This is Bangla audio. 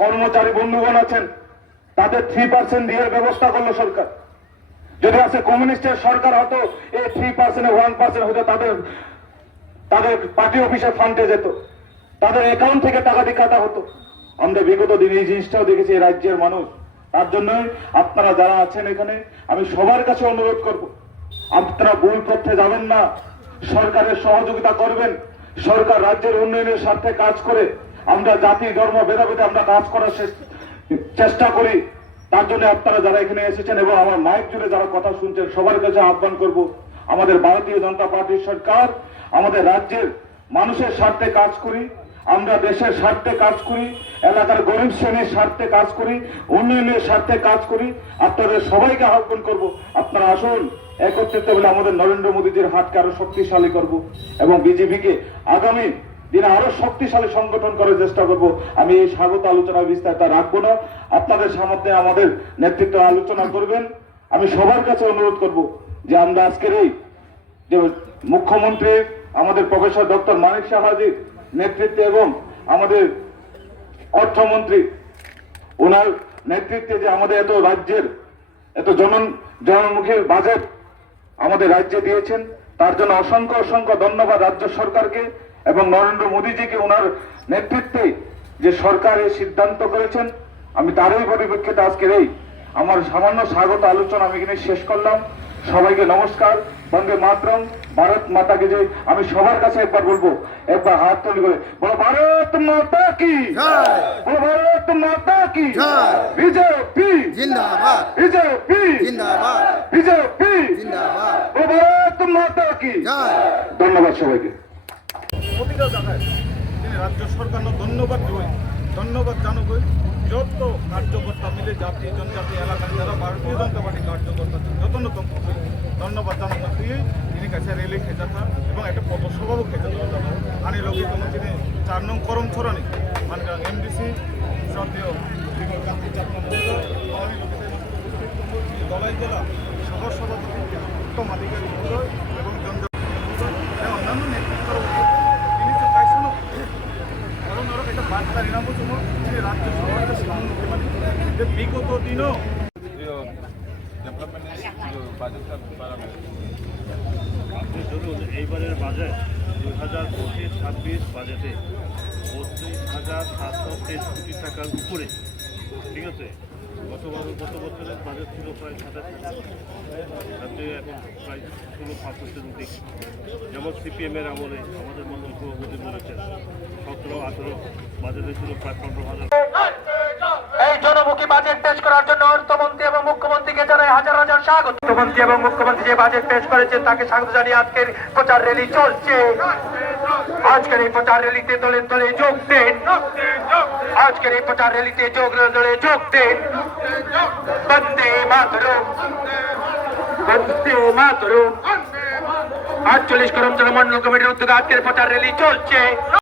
কর্মচারী বন্ধুগণ আছেন, তাদের 3% দিয়ে ব্যবস্থা করলো সরকার। যদি আছে কমিউনিস্টের সরকার হতো, এই 3% 1% হয়তো তাদের পার্টি অফিসে ফান্ডে যেত, তাদের অ্যাকাউন্ট থেকে টাকা দিয়ে কাটা হতো। আমরা বিগত দিনে এই জিনিসটাও দেখেছি এই রাজ্যের মানুষ। তার জন্য আপনারা যারা আছেন এখানে, আমি সবার কাছে অনুরোধ করব, আপনারা ভুল পথে যাবেন না, সরকারের সহযোগিতা করবেন। সরকার রাজ্যের উন্নয়নের স্বার্থে কাজ করে, আমরা জাতি ধর্ম ভেদাভেদে আমরা কাজ করার চেষ্টা করি। তার জন্য আপনারা যারা এখানে এসেছেন এবং আমার মাইক জুড়ে যারা কথা শুনছেন, সবার কাছে আহ্বান করব, আমাদের ভারতীয় জনতা পার্টির সরকার আমাদের রাজ্যের মানুষের স্বার্থে কাজ করি, আমরা দেশের স্বার্থে কাজ করি, এলাকার গরিব শ্রেণীর স্বার্থে কাজ করি, উন্নয়নের স্বার্থে কাজ করি। আপনাদের সবাইকে আহ্বান করব, আপনারা আসুন, একত্রিত হলে আমাদের নরেন্দ্র মোদীজির হাতকে আরো শক্তিশালী করব এবং বিজেপিকে আগামী দিনে আরো শক্তিশালী সংগঠন করার চেষ্টা করব। আমি এই স্বাগত আলোচনা বিস্তারিত রাখবো না, আপনাদের সামনে আমাদের নেতৃত্ব আলোচনা করবেন। আমি সবার কাছে অনুরোধ করব যে আমরা আজকের এই যে মুখ্যমন্ত্রী আমাদের প্রফেসর ডক্টর মানিক সাহাজির নেতৃত্বে এবং আমাদের অর্থমন্ত্রী ওনার নেতৃত্বে যে আমাদের এত রাজ্যের এত জনমুখী বাজেট আমাদের রাজ্যে দিয়েছেন, তার জন্য অসংখ্য অসংখ্য ধন্যবাদ রাজ্য সরকারকে এবং নরেন্দ্র মোদীজিকে। ওনার নেতৃত্বে যে সরকার এই সিদ্ধান্ত করেছেন, আমি তারই পরিপ্রেক্ষিতে আজকের এই আমার সামান্য স্বাগত আলোচনা আমি এখানে শেষ করলাম। সবাইকে নমস্কার, বন্দে মাতরম, ভারত মাতা কি জয়। আমি সবার কাছে একবার বলবো, একবার হাত তৈরি করে বলো ভারত মাতা কি জয়, বলো ভারত মাতা কি জয়, বিজেপি জিন্দাবাদ, বিজেপি জিন্দাবাদ, বিজেপি জিন্দাবাদ, বলো ভারত মাতা কি জয়। ধন্যবাদ সবাইকে। প্রতিটা জায়গায় তিনি রাজ্য সরকার ধন্যবাদ জানাবই। যত কার্যকর্তা মিলে জাতি জনজাতি এলাকার যারা ভারতীয় জনতা পার্টি কার্যকর্তা যত নতুন ধন্যবাদ জানানো দিয়ে তিনি কাছে রেলি খেঁচা থা এবং একটা পথসভাও খেঁচা দেওয়া আনি লোক তিনি 4 নং করম ছড়ানি মানে এমডিসি সত্ত্বেও গান্ধী চাকমা দলাই জেলা শহর সভাপতি উত্তম আধিকারিক এবং জনজাতি অন্যান্য নেতৃত্ব তিনি তো কাইসনো কারণ আরও একটা বার্তা এনামো জন্য তিনি রাজ্য সরকারের সামনে যে বিগত দিনও আপনি ধরুন এইবারের বাজেট 2025-26 বাজেটে 32,723 কোটি টাকার উপরে, ঠিক আছে। গত বছরের বাজেট ছিল প্রায় 27,000, তাতে এখন প্রায় 16-5% অধিক। যেমন সিপিএমের আমলে আমাদের মন্ডল সভাপতি বলেছেন 17-18 বাজেটে ছিল প্রায় 15,000। এই জনমুখী বাজেট পেশ করার জন্য অর্থমন্ত্রী এবং মুখ্যমন্ত্রীকে জানাই হাজার হাজার স্বাগত। অর্থমন্ত্রী এবং মুখ্যমন্ত্রী যে বাজেট পেশ করেছেন তাকে স্বাগত জানিয়ে আজকের প্রচার র্যালি চলছে। আজকের এই প্রচার র্যালিতে দলে দলে যোগ দেন, আজকের এই প্রচার র্যালিতে দলে যোগ দেন। বন্দে মাতরম, বন্দে মাতরম। 48 করমচালা মন্ডল কমিটির উদ্যোগে আজকের প্রচার র্যালি চলছে।